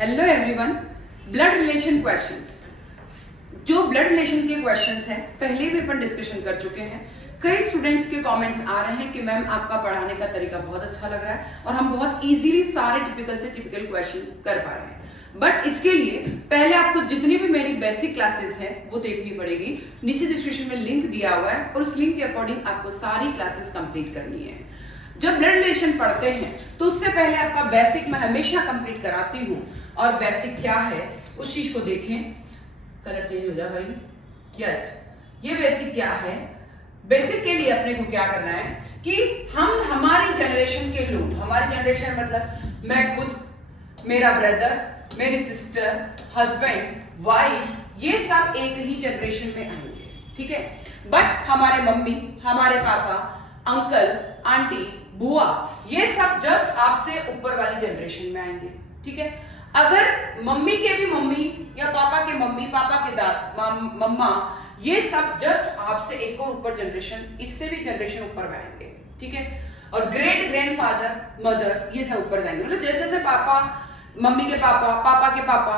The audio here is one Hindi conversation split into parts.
Hello everyone. Blood relation questions, जो ब्लड रिलेशन के क्वेश्चंस हैं पहले भी अपन डिस्कशन कर चुके हैं। कई स्टूडेंट्स के कमेंट्स आ रहे हैं कि मैम आपका पढ़ाने का तरीका बहुत अच्छा लग रहा है और हम बहुत इजीली सारे टिपिकल से टिपिकल क्वेश्चन कर पा रहे हैं। बट इसके लिए पहले आपको जितनी भी मेरी बेसिक क्लासेस हैं वो देखनी पड़ेगी। नीचे डिस्क्रिप्शन में लिंक दिया हुआ है और उस लिंक के अकॉर्डिंग आपको सारी क्लासेस कंप्लीट करनी है। जब ब्लड रिलेशन पढ़ते हैं तो उससे पहले आपका बेसिक मैं हमेशा कंप्लीट कराती हूँ। और बेसिक क्या है उस चीज को देखें। कलर चेंज हो जाए भाई। यस, ये बेसिक क्या है। बेसिक के लिए अपने को क्या करना है कि हम हमारी जनरेशन के लोग, हमारी जनरेशन मतलब मैं खुद, मेरा ब्रदर, मेरी सिस्टर, हस्बैंड, वाइफ, ये सब एक ही जनरेशन में आएंगे, ठीक है। बट हमारे मम्मी, हमारे पापा, अंकल, आंटी, बुआ, ये सब जस्ट आपसे ऊपर वाली जनरेशन में आएंगे, ठीक है। अगर मम्मी के भी मम्मी या पापा के मम्मी, पापा के मम्मा, ये सब जस्ट आपसे एक और ऊपर जनरेशन, इससे भी जनरेशन ऊपर में आएंगे, ठीक है। और ग्रेट ग्रैंडफादर, मदर, ये सब ऊपर जाएंगे। मतलब जैसे जैसे पापा, मम्मी के पापा, पापा के पापा,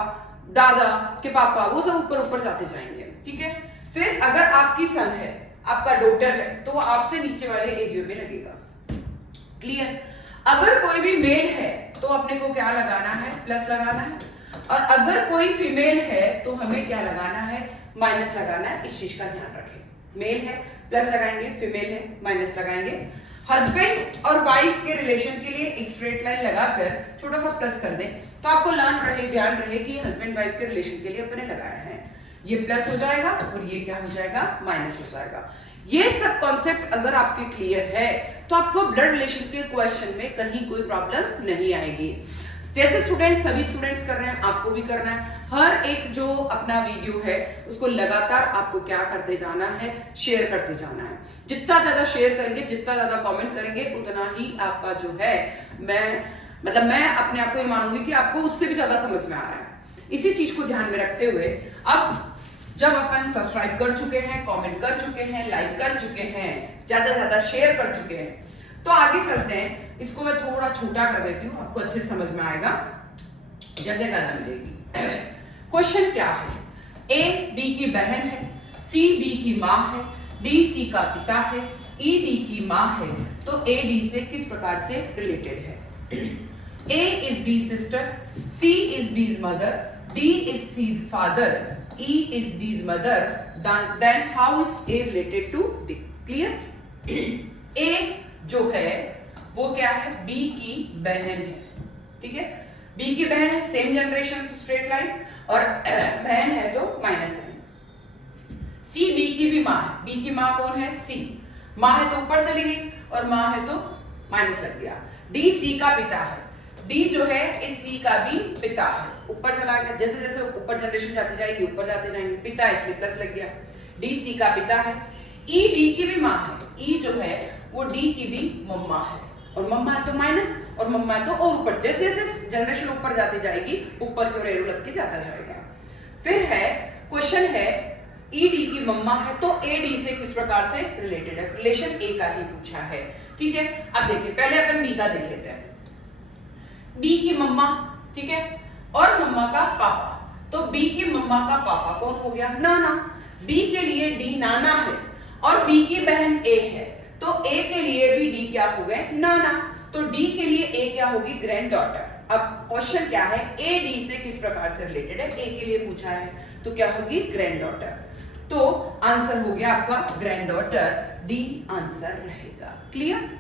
दादा के पापा, वो सब ऊपर ऊपर जाते जाएंगे, ठीक है। फिर अगर आपकी सन है, आपका डॉटर है, तो वो आपसे नीचे वाले एरिया में लगेगा। क्लियर। अगर कोई भी मेल है तो अपने को क्या लगाना है, प्लस लगाना है। और अगर कोई फीमेल है तो हमें क्या लगाना है, माइनस लगाना है। इस चीज का ध्यान रखें। मेल है प्लस लगाएंगे, फीमेल है माइनस लगाएंगे। हस्बैंड और वाइफ के रिलेशन के लिए एक स्ट्रेट लाइन लगाकर छोटा सा प्लस कर दें तो आपको ध्यान रहे कि हस्बैंड वाइफ के रिलेशन के लिए अपने लगाया है। ये प्लस हो जाएगा और ये क्या हो जाएगा, माइनस हो जाएगा। ये सब कॉन्सेप्ट अगर आपके क्लियर है तो आपको ब्लड रिलेशन के क्वेश्चन में कहीं कोई प्रॉब्लम नहीं आएगी। जैसे स्टूडेंट्स, सभी स्टूडेंट्स कर रहे हैं, आपको भी करना है। हर एक जो अपना वीडियो है उसको लगातार आपको क्या करते जाना है, शेयर करते जाना है। जितना ज्यादा शेयर करेंगे, जितना ज्यादा कमेंट करेंगे, उतना ही आपका जो है, मैं अपने आप को ये मानूंगी कि आपको उससे भी ज्यादा समझ में आ रहा है। इसी चीज को ध्यान में रखते हुए अब जब अपन सब्सक्राइब कर चुके हैं, कमेंट कर चुके हैं, लाइक कर चुके हैं, ज्यादा ज्यादा शेयर कर चुके हैं, तो आगे चलते हैं। इसको मैं थोड़ा छोटा कर देती हूँ, आपको अच्छे समझ में आएगा, जगह ज्यादा मिलेगी। क्वेश्चन क्या है। ए बी की बहन है, सी बी की माँ है, डी सी का पिता है, ई डी की माँ है, तो ए डी से किस प्रकार से रिलेटेड है। A is B's sister, C is B's mother, D is C's father, E is B's mother. Then how is A related to D? Clear? A जो है वो क्या है, B की बहन है, ठीक है। B की बहन है, सेम जनरेशन तो स्ट्रेट लाइन, और बहन है तो माइनस साइन। C B की भी माँ है। B की माँ कौन है, C। माँ है तो ऊपर चली गई और माँ है तो माइनस लग गया। D C का पिता है। डी जो है इस सी का भी पिता है, ऊपर चला गया। जैसे जैसे ऊपर जनरेशन जाती जाएगी ऊपर जाते जाएंगे, पिता इसलिए प्लस लग गया। डी सी का पिता है। ई डी की भी माँ है। ई जो है वो डी की भी मम्मा है, और मम्मा है तो माइनस, और मम्मा है तो और ऊपर। जैसे जैसे जनरेशन ऊपर जाती जाएगी ऊपर की ओर एरो लग के जाता जाएगा। फिर है क्वेश्चन है, ई डी की मम्मा है तो ए डी से किस प्रकार से रिलेटेड है। रिलेशन ए का ही पूछा है, ठीक है। अब देखिए, पहले अपन बी का देख लेते हैं। बी की मम्मा, ठीक है, और मम्मा का पापा, तो बी की मम्मा का पापा कौन हो गया, नाना। बी के लिए डी नाना है और बी की बहन ए है, तो ए के लिए भी डी क्या हो गए, नाना। तो डी के लिए ए क्या होगी, ग्रैंड डॉटर। अब क्वेश्चन क्या है, ए डी से किस प्रकार से रिलेटेड है, ए के लिए पूछा है तो क्या होगी, ग्रैंड डॉटर। तो आंसर हो गया आपका ग्रैंड डॉटर, डी आंसर रहेगा। Clear.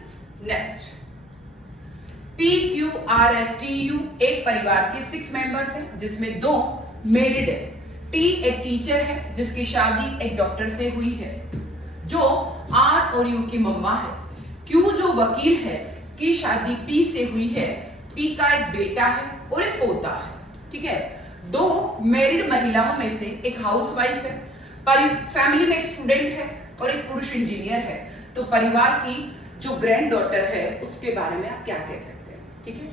Next, P Q R S T you एक परिवार के 6 मेंबर्स हैं जिसमें 2 मैरिड है। टी एक टीचर है जिसकी शादी एक डॉक्टर से हुई है जो आर और यू की मम्मा है। क्यू जो वकील है की शादी पी से हुई है। पी का एक बेटा है और एक पोता है, ठीक है। 2 मैरिड महिलाओं में से एक हाउसवाइफ है। फैमिली में एक स्टूडेंट है और एक पुरुष इंजीनियर है। तो परिवार की जो ग्रैंड डॉटर है उसके बारे में आप क्या कह सकते हैं, ठीक है।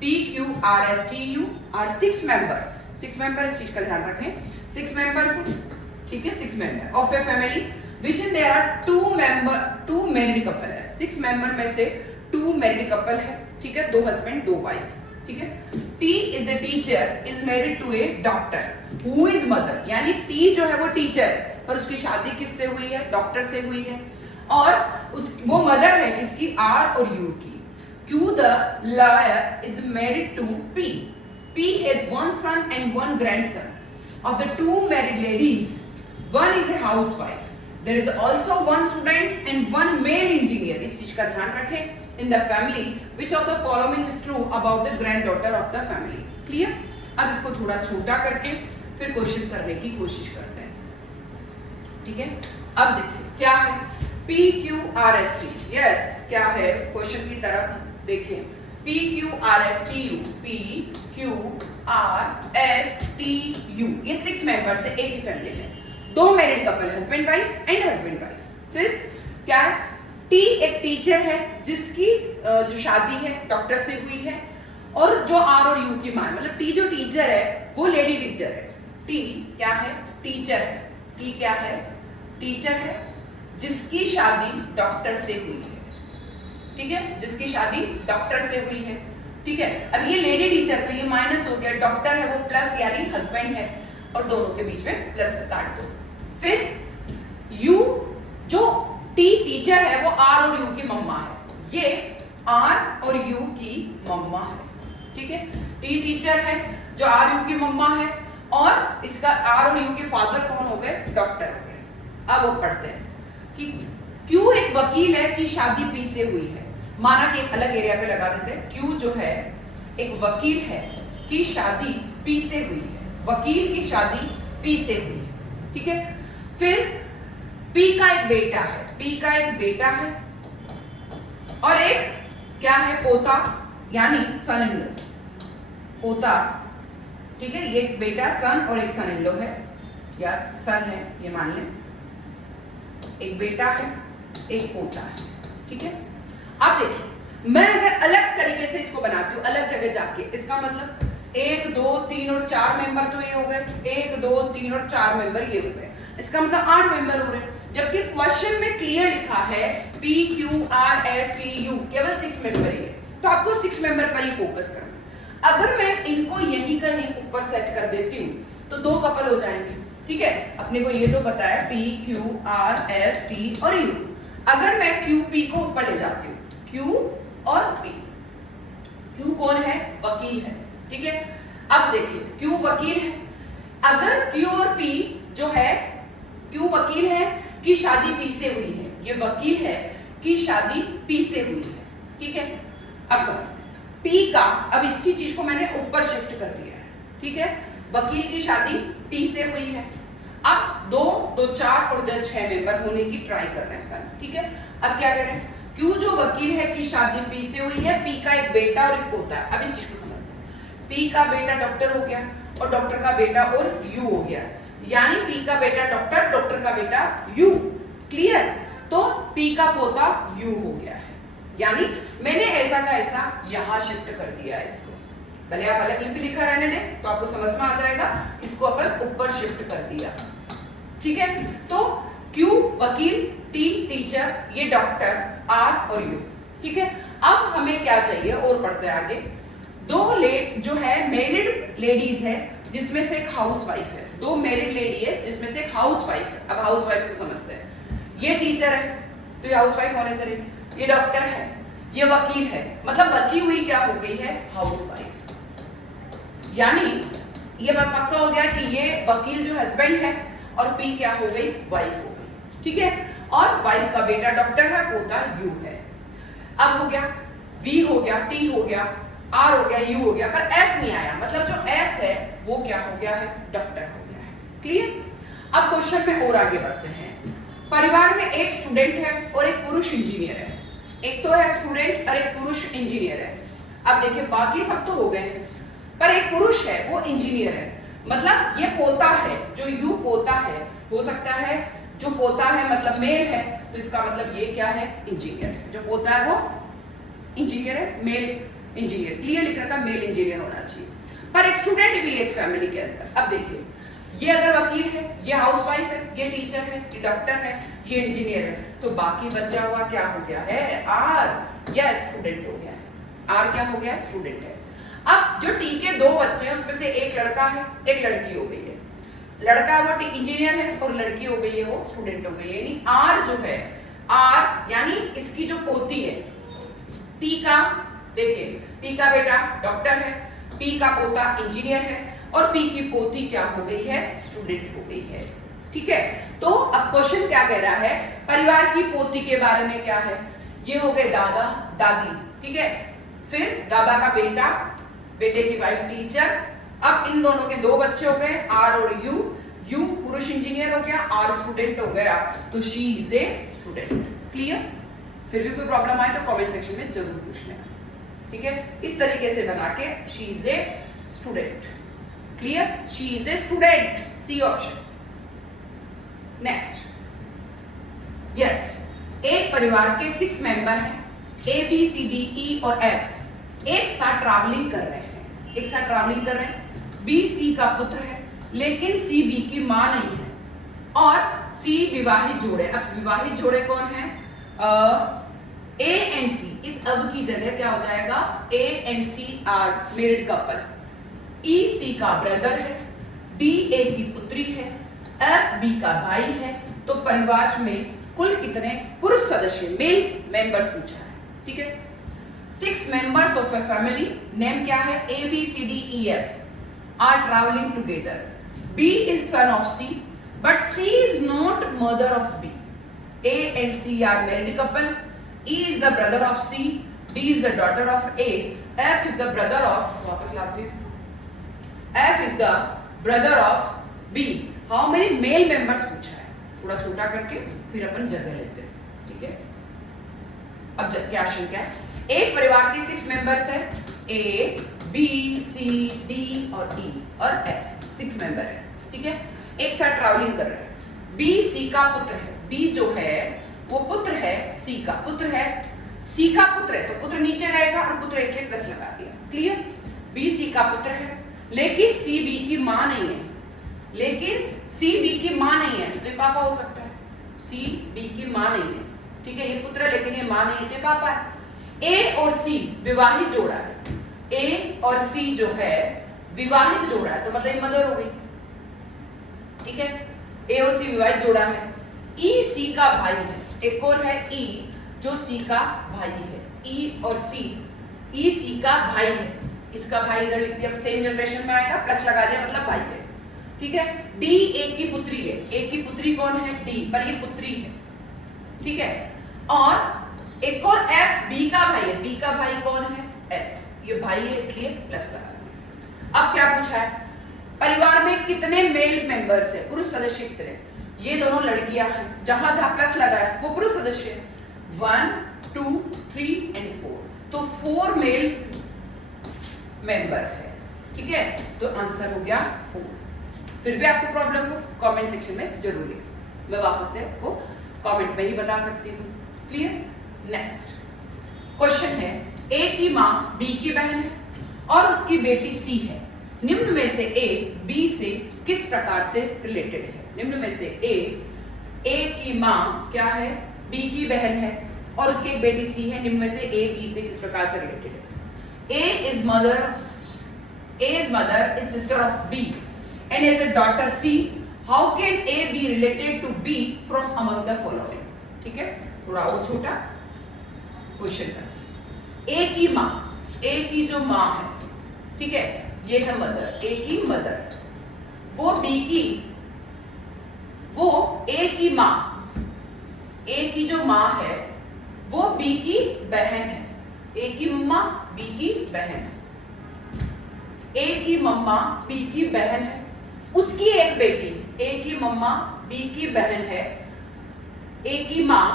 P Q R S T U are 6 members. 6 member, इस चीज का ध्यान रखें, 6 मेंबर्स, ठीक है। 6 member of a family which in there are 2 married couple है। 6 मेंबर में से 2 मैरिड कपल है, ठीक है, 2 हस्बैंड 2 वाइफ। ठीक है। T is a teacher is married to a doctor who is mother, यानी टी जो है वो टीचर है पर उसकी शादी किससे हुई है? डॉक्टर से हुई है। और वो मदर है किसकी? आर और यू की। Q the lawyer is married to P. P has one son and one grandson. Of the two married ladies, one is a housewife. There is also one student and one male engineer. इस चीज का ध्यान रखें। In the family, which of the following is true about the granddaughter of the family? Clear? अब इसको थोड़ा छोटा करके फिर क्वेश्चन करने की कोशिश करते हैं। ठीक है, अब देखिए क्या है P Q R S T। Yes, क्या है क्वेश्चन की तरफ देखिए। P Q R S T U, P Q R S T U, ये 6 मेंबर्स है एक ही फैमिली में। 2 married couple, husband wife and husband wife. फिर क्या है? T एक टीचर है जिसकी जो शादी है डॉक्टर से हुई है, और जो R और U की मां, मतलब T जो टीचर है वो लेडी टीचर है। T क्या है? टीचर है। T क्या है? टीचर है जिसकी शादी डॉक्टर से हुई है। ठीक है, जिसकी शादी डॉक्टर से हुई है। ठीक है, अब ये लेडी टीचर तो ये माइनस हो गया, डॉक्टर है वो प्लस यानी हस्बैंड है, और दोनों के बीच में प्लस काट दो। फिर यू जो टी टीचर है वो आर और यू की मम्मा है, ये आर और यू की मम्मा है। ठीक है, टी टीचर है जो आर यू की मम्मा है, और इसका आर और यू के फादर कौन हो गए? डॉक्टर हो गए। अब वो पढ़ते हैं कि क्यू एक वकील है कि शादी पी से हुई है। माना कि एक अलग एरिया पे लगा देते हैं। क्यू जो है एक वकील है कि शादी पी से हुई है। वकील की शादी पी से हुई है। ठीक है, फिर पी का एक बेटा है। पी का एक बेटा है और एक क्या है? पोता, यानी सन इन लॉ, पोता। ठीक है, ये एक बेटा सन और एक सन इन लॉ है, या सन है ये मान लें। एक बेटा है, एक पोता है। ठीक है, अब देखिए मैं अगर अलग तरीके से इसको बनाती हूँ, अलग जगह जाके, इसका मतलब 1 2 3 और 4 मेंबर तो ये हो गए, 1 2 3 और 4 मेंबर ये हो गए, इसका मतलब 8 मेंबर हो रहे। जबकि क्वेश्चन में क्लियर लिखा है P Q R S T U, केवल 6 मेंबर ही है, तो आपको 6 मेंबर पर ही फोकस करना। अगर मैं इनको यहीं कहीं ऊपर सेट कर देती हूँ तो 2 कपल हो जाएंगे। ठीक है, अपने को ये तो पता है P Q R S T और U। अगर मैं Q P को ऊपर ले जाती हूँ, Q और P, Q कौन है? वकील है। ठीक है, अब देखिए Q वकील है। अगर Q और P जो है, Q वकील है कि शादी P से हुई है, ये वकील है कि शादी P से हुई है। ठीक है, अब समझते हैं P का, अब इसी चीज को मैंने ऊपर शिफ्ट कर दिया है। ठीक है, वकील की शादी P से हुई है। अब 2 2 4 और 2 6 मेंबर होने की ट्राई कर रहे हैं। ठीक है, अब क्या करें? Q जो वकील है कि शादी P से हुई है, P का एक बेटा और एक पोता है। अब इस चीज को समझते हैं। P का बेटा डॉक्टर हो गया और डॉक्टर का बेटा और U हो गया, यानी P का बेटा डॉक्टर, डॉक्टर का बेटा U। क्लियर? तो P का पोता U हो गया है, यानी मैंने ऐसा का ऐसा यहां शिफ्ट कर दिया है इसको। भले आप अलग भी लिखा रहने दें तो आपको समझ में आ जाएगा, इसको अपन ऊपर शिफ्ट कर दिया। ठीक है, तो Q वकील, T टीचर, ये डॉक्टर, R और U। ठीक है, अब हमें क्या चाहिए और पढ़ते हैं आगे। 2 जो है मैरिड लेडीज है जिसमें से एक हाउस वाइफ है। 2 मैरिड लेडी है जिसमें से एक हाउस वाइफ है। अब हाउस वाइफ को समझते हैं। ये टीचर है तो ये हाउस वाइफ होने से रही, ये डॉक्टर है, ये वकील है, मतलब बची हुई क्या हो गई है? House wife. यानी ये बात पक्का हो गया कि ये वकील जो हस्बैंड है और P क्या हो गई? वाइफ हो गई। ठीक है, और वाइफ का बेटा डॉक्टर है, पोता U है। अब हो गया V हो गया, T हो गया, R हो गया, U हो गया, पर S नहीं आया, मतलब जो S है वो क्या हो गया है? डॉक्टर हो गया है। क्लियर? अब क्वेश्चन में और आगे बढ़ते हैं। परिवार में एक स्टूडेंट है और एक पुरुष इंजीनियर है। एक तो है स्टूडेंट और एक पुरुष इंजीनियर है। अब देखिए बाकी सब तो हो गए हैं, पर एक पुरुष है वो इंजीनियर है, मतलब ये पोता है, जो U पोता है, हो सकता है जो पोता है मतलब मेल है, तो इसका मतलब ये क्या है? इंजीनियर है। जो पोता है वो इंजीनियर है, मेल इंजीनियर। क्लियर लिख रखा, मेल इंजीनियर होना चाहिए। पर एक स्टूडेंट भी है इस फैमिली के अंदर। अब देखिए ये अगर वकील है, ये हाउसवाइफ है, ये टीचर है, ये डॉक्टर है, ये इंजीनियर है, तो बाकी बचा हुआ क्या हो गया है? आर, या स्टूडेंट हो गया है। आर क्या हो गया? स्टूडेंट है। अब जो टी के दो बच्चे हैं उसमें से एक लड़का है एक लड़की हो गई है। लड़का है वो इंजीनियर है और लड़की हो गई है वो स्टूडेंट हो गई है। यानी आर जो है, आर यानी इसकी जो पोती है पी का, देखिए पी का बेटा डॉक्टर है, पी का पोता इंजीनियर है और पी की पोती क्या हो गई है, स्टूडेंट हो गई है। ठीक है, तो अब क्वेश्चन क्या कह रहा है, परिवार की पोती के बारे में क्या है, ये हो गए दादा दादी। ठीक है, फिर दादा का बेटा, बेटे की वाइफ टीचर। अब इन दोनों के दो बच्चे हो गए आर और यू, यू पुरुष इंजीनियर हो गया, आर स्टूडेंट हो गया, तो she is a student. Clear? फिर भी कोई प्रॉब्लम आए तो कमेंट सेक्शन में जरूर पूछ लेना। ठीक है, इस तरीके से बना के she is a student. Clear? She is a student, C option. Next, yes, एक परिवार के 6 मेंबर हैं, ए बी सी डी ई और एफ एक साथ ट्रैवलिंग कर रहे हैं, एक साथ ट्रैवलिंग कर रहे हैं। बी सी का पुत्र है लेकिन सी बी की मां नहीं है और सी विवाहित जोड़े। अब विवाहित जोड़े कौन है, ए एंड सी, इस अब की जगह क्या हो जाएगा, A and C are married couple. E C का ब्रदर है, डी ए की पुत्री है, एफ बी का भाई है। तो परिवार में कुल कितने पुरुष सदस्य, मेल मेंबर्स पूछा है। ठीक है, 6 members of a family, name क्या है, A B C D E F are traveling together. B is son of C, but C is not mother of B. A and C are married couple. E is the brother of C. D is the daughter of A. F is the brother of, वापस लाते हैं, F is the brother of B. How many male members पूछा है, थोड़ा छोटा करके फिर अपन जगह लेते हैं। ठीक है, अब क्वेश्चन क्या है, एक परिवार के 6 मेंबर्स है, A बी सी डी और ई और एफ, 6 मेंबर है। ठीक है, एक साथ ट्रैवलिंग कर रहे हैं। बी सी का पुत्र है, बी जो है वो पुत्र है सी का, पुत्र है सी का पुत्र है तो पुत्र नीचे रहेगा और पुत्र इसलिए प्लस लगा दिया। क्लियर? बी सी का पुत्र है लेकिन सी बी की मां नहीं है, लेकिन सी बी की मां नहीं है तो ये पापा हो सकता है, सी बी की मां नहीं है। ठीक है, ये पुत्र है लेकिन ये मां नहीं है तो ये पापा है। ए और सी विवाहित जोड़ा है, ए और सी जो है विवाहित जोड़ा है तो मतलब ये मदर हो गई। ठीक है, ए और सी विवाहित जोड़ा है। ई सी का भाई है, एक और है ई जो सी का भाई है, ई और सी, ई सी का भाई है, इसका भाई इधर लिख दिया, सेम जनरेशन में आएगा, प्लस लगा दिया मतलब भाई है। ठीक है, डी ए की पुत्री है, ए की पुत्री कौन है, डी, पर ये पुत्री है। ठीक है, और एक और एफ बी का भाई है, बी का भाई कौन है, एफ, ये भाई है इसलिए प्लस लगा दिया। अब क्या पूछा है, परिवार में कितने मेल मेंबर्स है, पुरुष सदस्य कितने, ये दोनों लड़कियां हैं, जहां जहां प्लस लगा है वो पुरुष सदस्य है, 1 2 3 एंड 4, तो 4 मेल मेंबर है। ठीक है, तो आंसर हो गया 4। फिर भी आपको प्रॉब्लम हो कमेंट सेक्शन में जरूर लिखें, मैं वापस से आपको कमेंट में ही बता सकती हूँ। क्लियर? नेक्स्ट क्वेश्चन है, ए की मां बी की बहन है और उसकी बेटी सी है, निम्न में से ए बी से किस प्रकार से रिलेटेड है। निम्न में से ए की मां क्या है, बी की बहन है और उसकी एक बेटी सी है, निम्न में से ए बी से किस प्रकार से रिलेटेड है। A is mother is sister of B and is a daughter C, how can A B related to B from among the following. ठीक है, थोड़ा और छोटा क्वेश्चन का, ए की मां, ए की जो मां है, ठीक है, ये है मदर, ए की मदर, वो ए की मां, ए की जो मां है वो बी की बहन है, ए की मम्मा बी की बहन है, ए की मम्मा बी की बहन है, उसकी एक बेटी, ए की मम्मा बी की बहन है, ए की मां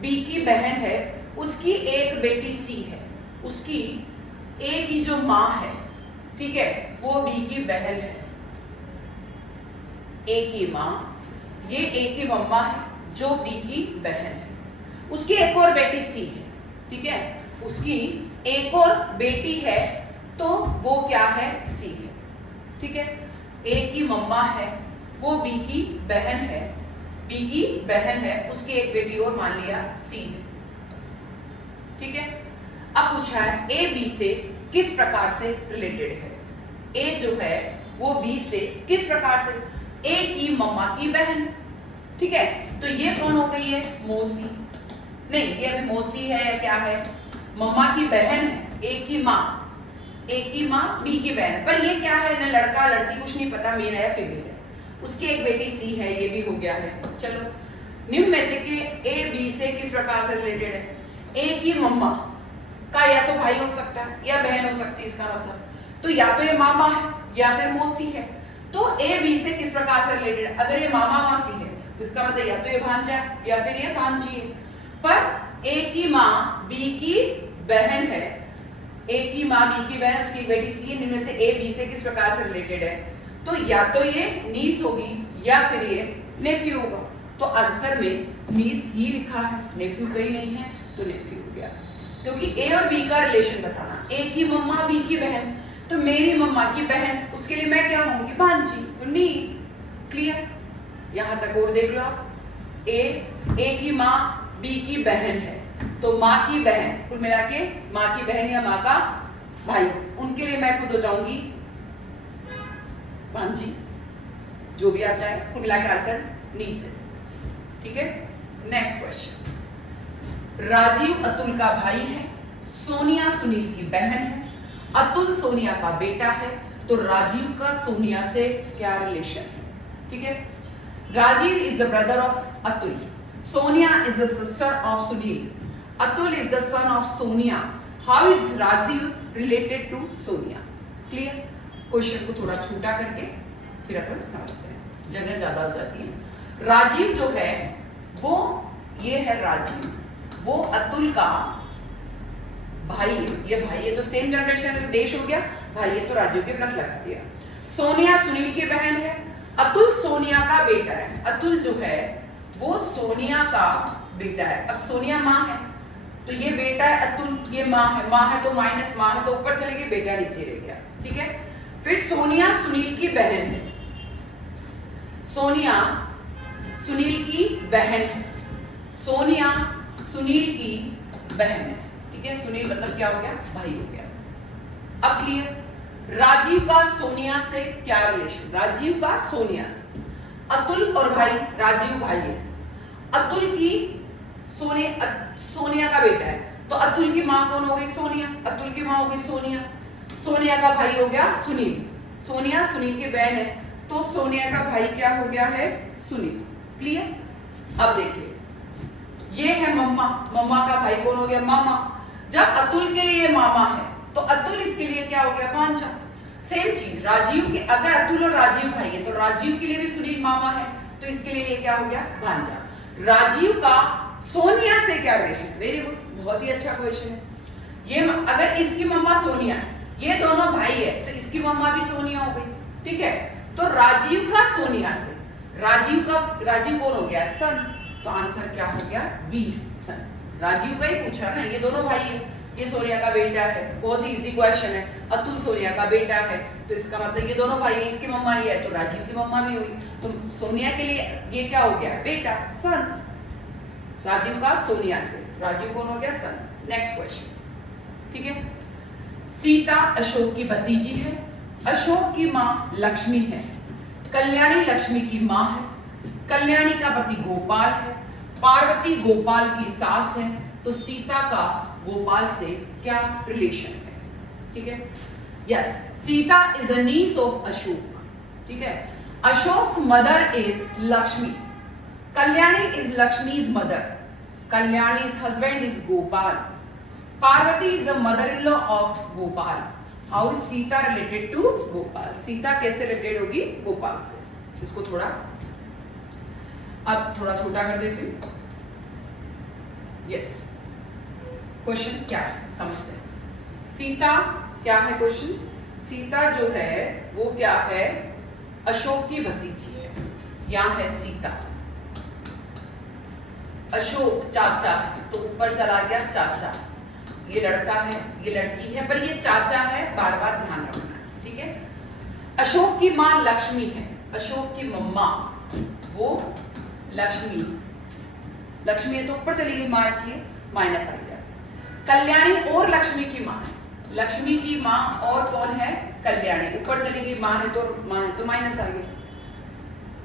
बी की बहन है, उसकी एक बेटी सी है, उसकी ए की जो मां है, ठीक है, वो बी की बहन है, ए की मां, ये ए की मम्मा है जो बी की बहन है, उसकी एक और बेटी सी है, ठीक है, उसकी एक और बेटी है तो वो क्या है, सी है। ठीक है, ए की मम्मा है वो बी की बहन है, बी की बहन है, उसकी एक बेटी और मान लिया सी है। ठीक है, अब पूछा है ए बी से किस प्रकार से रिलेटेड है। ए जो है वो बी से किस प्रकार से, ए की मम्मा की बहन, ठीक है। तो ये कौन हो गई है, मौसी, नहीं ये अभी मौसी है या क्या है, मम्मा की बहन है, ए की माँ, ए की माँ बी की बहन। पर ये क्या है ना, लड़का लड़की कुछ नहीं पता, मेल है या फीमेल है। उसकी एक बेटी सी है, ये भी हो गया है। चलो निम्न में से कि ए बी से किस प्रकार से रिलेटेड है। ए की मम्मा का या तो भाई हो सकता है या बहन हो सकती है, इसका मतलब तो या तो ये मामा है या फिर मौसी है। तो ए बी से किस प्रकार से रिलेटेड, अगर ये मामा मासी है तो इसका मतलब या तो ये भांजा है या फिर ये भांजी है। पर ए की माँ बी की बहन है, ए की माँ बी की बहन, उसकी बेटी सी है, इनमें से ए बी से किस प्रकार से रिलेटेड है, तो या तो ये नीस होगी या फिर ये नेफ्यू होगा। तो आंसर में नीस ही लिखा है, नेफ्यू कहीं नहीं है, तो नेफ्यू हो गया। क्योंकि ए और बी का रिलेशन बताना, ए की मम्मा बी की बहन, तो मेरी मम्मा की बहन, उसके लिए मैं क्या होंगी, भांजी, तो नीस। क्लियर, यहां तक और देख लो आप। ए की माँ बी की बहन है, तो माँ की बहन, कुल मिला के माँ की बहन या माँ का भाई, उनके लिए मैं खुद हो जाऊंगी भांजी, जो भी आप चाहे, कुल मिला के आंसर नीस है। ठीक है, नेक्स्ट क्वेश्चन। राजीव अतुल का भाई है, सोनिया सुनील की बहन है, अतुल सोनिया का बेटा है, तो राजीव का सोनिया से क्या रिलेशन है। ठीक है, Rajiv is the brother of Atul, Sonia is the sister of Sunil, Atul is the son of Sonia, how is Rajiv related to Sonia. Clear, question को थोड़ा छोटा करके फिर अपन समझते हैं, जगह ज्यादा हो जाती है। राजीव जो है वो, ये है राजीव, वो अतुल का भाई है, ये भाई है, तो सेम जनरेशन है, देश हो गया, भाई है तो राजीव के प्लस लगा दिया। सोनिया सुनील की बहन है, अतुल सोनिया का बेटा है, अतुल जो है वो सोनिया का बेटा है। अब सोनिया माँ है तो ये बेटा है, अतुल ये माँ है तो माइनस माँ है तो ऊपर चले गई, बेटा नीचे रह गया। ठीक है, फिर सोनिया सुनील की बहन है, सोनिया सुनील की बहन है, सोनिया सुनील की बहन है। ठीक है, सुनील मतलब क्या हो गया, भाई हो गया। अब क्लियर, राजीव का सोनिया से क्या रिलेशन, राजीव का सोनिया से, अतुल और भाई, राजीव भाई है, अतुल की सोनिया का बेटा है, तो अतुल की माँ कौन हो गई, सोनिया, अतुल की माँ हो गई सोनिया, सोनिया का भाई हो गया सुनील, सोनिया सुनील की बहन है, तो सोनिया का भाई क्या हो गया है, सुनील। क्लियर, अब देखिए ये है मम्मा, मम्मा का भाई कौन हो गया, मामा। जब अतुल के लिए मामा है तो अतुल इसके लिए क्या हो गया, भांजा। सेम चीज राजीव के, अगर अतुल और राजीव भाई है तो राजीव के लिए भी सुनील मामा है, तो इसके लिए ये क्या हो गया, भांजा। राजीव का सोनिया से क्या रिलेशन, वेरी गुड, बहुत ही अच्छा क्वेश्चन है। ये अगर इसकी मम्मा सोनिया है, ये दोनों भाई है, तो इसकी मम्मा भी सोनिया हो गई। ठीक है, तो राजीव का सोनिया से, राजीव कौन हो गया, सन, तो आंसर क्या हो गया, बी, सन। राजीव का ही पूछा ना, ये दोनों भाई है, ये सोनिया का बेटा है, बहुत ही इजी क्वेश्चन है, अतुल सोनिया का बेटा है, तो इसका मतलब ये दोनों भाई है, इसकी मम्मा ही है तो राजीव की मम्मा भी हुई, तो सोनिया के लिए ये क्या हो गया, बेटा, सन। राजीव का सोनिया से, राजीव कौन हो गया, सन। Next question. ठीक है, सीता अशोक की भतीजी है, अशोक की माँ लक्ष्मी है, कल्याणी लक्ष्मी की माँ है, कल्याणी का पति गोपाल है, पार्वती गोपाल की सास है, तो सीता का गोपाल से क्या रिलेशन है। ठीक है, yes, Sita is the niece of Ashok. ठीक है, Ashok's mother is Lakshmi, Kalyani is Lakshmi's mother, Kalyani's husband is Gopal, Parvati is the mother in law of Gopal, how is Sita related to Gopal, Sita कैसे रिलेटेड होगी गोपाल से। इसको थोड़ा अब थोड़ा छोटा कर देते हैं। यस, क्वेश्चन क्या है समझते हैं। सीता क्या है, क्वेश्चन, सीता जो है वो क्या है, अशोक की भतीजी है, यहां है सीता, अशोक चाचा है तो ऊपर चला गया चाचा, ये लड़का है ये लड़की है, पर ये चाचा है, बार बार ध्यान रखना है। ठीक है, अशोक की माँ लक्ष्मी है, अशोक की मम्मा वो लक्ष्मी है तो ऊपर चली गई माँ, इसलिए माइनस आ गया। कल्याणी और लक्ष्मी की माँ, लक्ष्मी की माँ और कौन है? कल्याणी। ऊपर चली गई माँ है तो माइनस आ गया।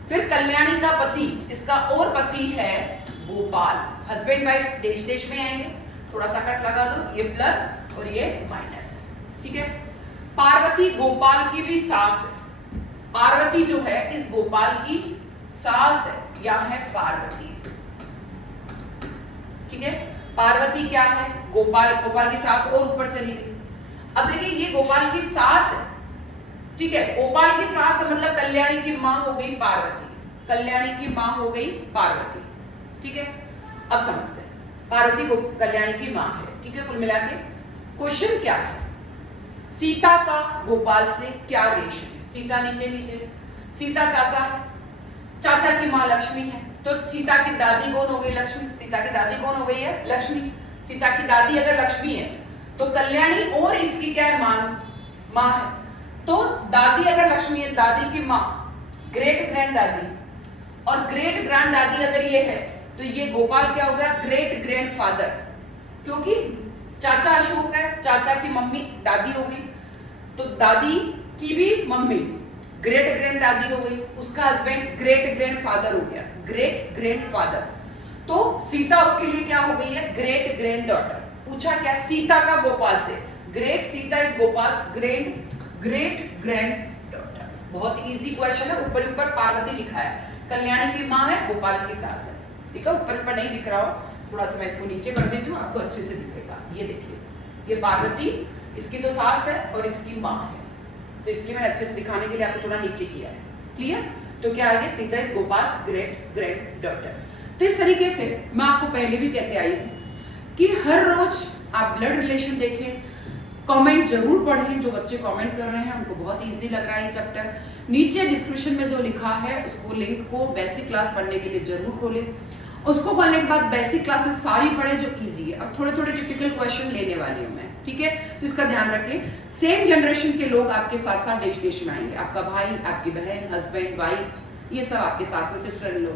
फिर कल्याणी का पति, इसका और पति है गोपाल। हस्बैंड वाइफ देश देश में आएंगे, थोड़ा सा कट लगा दो, ये प्लस और ये माइनस, ठीक है। पार्वती गोपाल की भी सास है। पार्वती जो है इस गोपाल की सास है, या है पार्वती, ठीक है। पार्वती क्या है? गोपाल की सास और ऊपर चली गई। अब देखिए ये गोपाल की सास है, ठीक है। गोपाल की सास है मतलब कल्याणी की मां हो गई पार्वती, कल्याणी की मां हो गई पार्वती, ठीक है। अब समझते हैं, पार्वती कल्याणी की मां है, ठीक है। कुल मिला के क्वेश्चन क्या है? सीता का गोपाल से क्या रिलेशन है? सीता नीचे नीचे, सीता चाचा है, चाचा की मां लक्ष्मी है, तो सीता की दादी कौन हो गई? लक्ष्मी। सीता की दादी कौन हो गई है? लक्ष्मी। सीता की दादी अगर लक्ष्मी है तो कल्याणी और इसकी क्या है? मां है। तो दादी अगर लक्ष्मी है, दादी की मां ग्रेट ग्रैंड दादी, और ग्रेट ग्रैंड दादी अगर ये है तो ये गोपाल क्या हो गया? ग्रेट ग्रैंड फादर, क्योंकि चाचा अशोक है, चाचा की मम्मी दादी हो गई, तो दादी की भी मम्मी ग्रेट ग्रैंड दादी हो गई, उसका हस्बैंड ग्रेट ग्रैंड फादर हो गया, ग्रेट ग्रैंड फादर। तो सीता उसके लिए क्या हो गई है? Great grand daughter. पूछा क्या? सीता का गोपाल से, great Sita is गोपाल्स great grand daughter. बहुत इजी क्वेश्चन है। ऊपर ऊपर पार्वती लिखा है, कल्याणी की मां है, गोपाल की सास है, ठीक है। ऊपर नहीं दिख रहा हो, थोड़ा सा मैं इसको नीचे कर देती हूँ, आपको अच्छे से दिखेगा। ये देखिए, ये पार्वती, इसकी तो सास है और इसकी मां है, तो इसलिए मैंने अच्छे से दिखाने के लिए आपको थोड़ा नीचे किया है। क्लियर? तो क्या आ गया? Sita is गोपाल्स great grand daughter. तो इस तरीके से मैं आपको पहले भी कहते आई हूँ कि हर रोज आप ब्लड रिलेशन देखें, कमेंट जरूर पढ़ें। जो बच्चे कमेंट कर रहे हैं उनको बहुत इजी लग रहा है ये चैप्टर, नीचे डिस्क्रिप्शन में जो लिखा है उसको लिंक को बेसिक क्लास पढ़ने के लिए जरूर खोलें। उसको खोलने के बाद बेसिक क्लासेस सारी पढ़े जो इजी है। अब थोड़े थोड़े टिपिकल क्वेश्चन लेने वाली हूँ मैं, ठीक है। तो इसका ध्यान रखें, सेम जनरेशन के लोग आपके साथ साथ देश देश में आएंगे। आपका भाई, आपकी बहन, हस्बैंड, वाइफ, ये सब आपके साथ साथ, sister in law,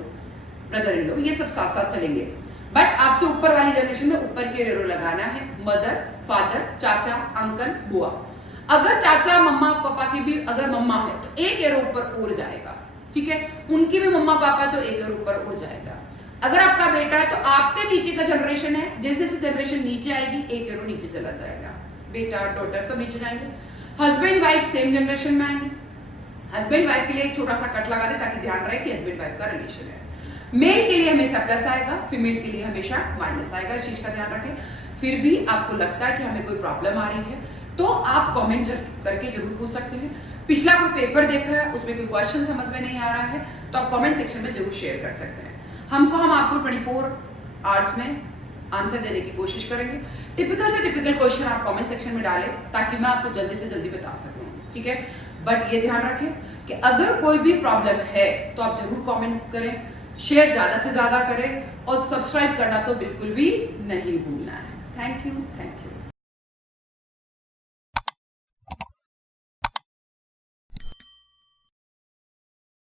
brother in law, ये सब साथ साथ चलेंगे। बट आपसे ऊपर वाली जनरेशन में ऊपर के एरो लगाना है, मदर, फादर, चाचा, अंकल, बुआ। अगर चाचा मम्मा पापा की भी अगर मम्मा है तो एक एरो ऊपर उड़ जाएगा, ठीक है। उनकी भी मम्मा पापा तो एक एरो ऊपर उड़ जाएगा। अगर आपका बेटा है तो आपसे नीचे का जनरेशन है, जैसे जैसे जनरेशन नीचे आएगी एक एरो नीचे चला जाएगा, बेटा डॉटर सब नीचे जाएंगे। हस्बैंड वाइफ सेम जनरेशन में आएंगे। हस्बैंड वाइफ के लिए एक छोटा सा कट लगा दे ताकि ध्यान रहे कि हस्बैंड वाइफ का रिलेशन है। मेल के लिए हमेशा प्लस आएगा, फीमेल के लिए हमेशा माइनस आएगा, इस चीज का ध्यान रखें। फिर भी आपको लगता है कि हमें कोई प्रॉब्लम आ रही है तो आप कमेंट करके जरूर पूछ सकते हैं। पिछला कोई पेपर देखा है उसमें कोई क्वेश्चन समझ में नहीं आ रहा है तो आप कमेंट सेक्शन में जरूर शेयर कर सकते हैं। हम आपको 24 आवर्स में आंसर देने की कोशिश करेंगे। टिपिकल से टिपिकल क्वेश्चन आप कमेंट सेक्शन में डालें ताकि मैं आपको जल्दी से जल्दी बता सकूं, ठीक है। बट ये ध्यान रखें कि अगर कोई भी प्रॉब्लम है तो आप जरूर कमेंट करें, शेयर ज्यादा से ज्यादा करें और सब्सक्राइब करना तो बिल्कुल भी नहीं भूलना है। Thank you.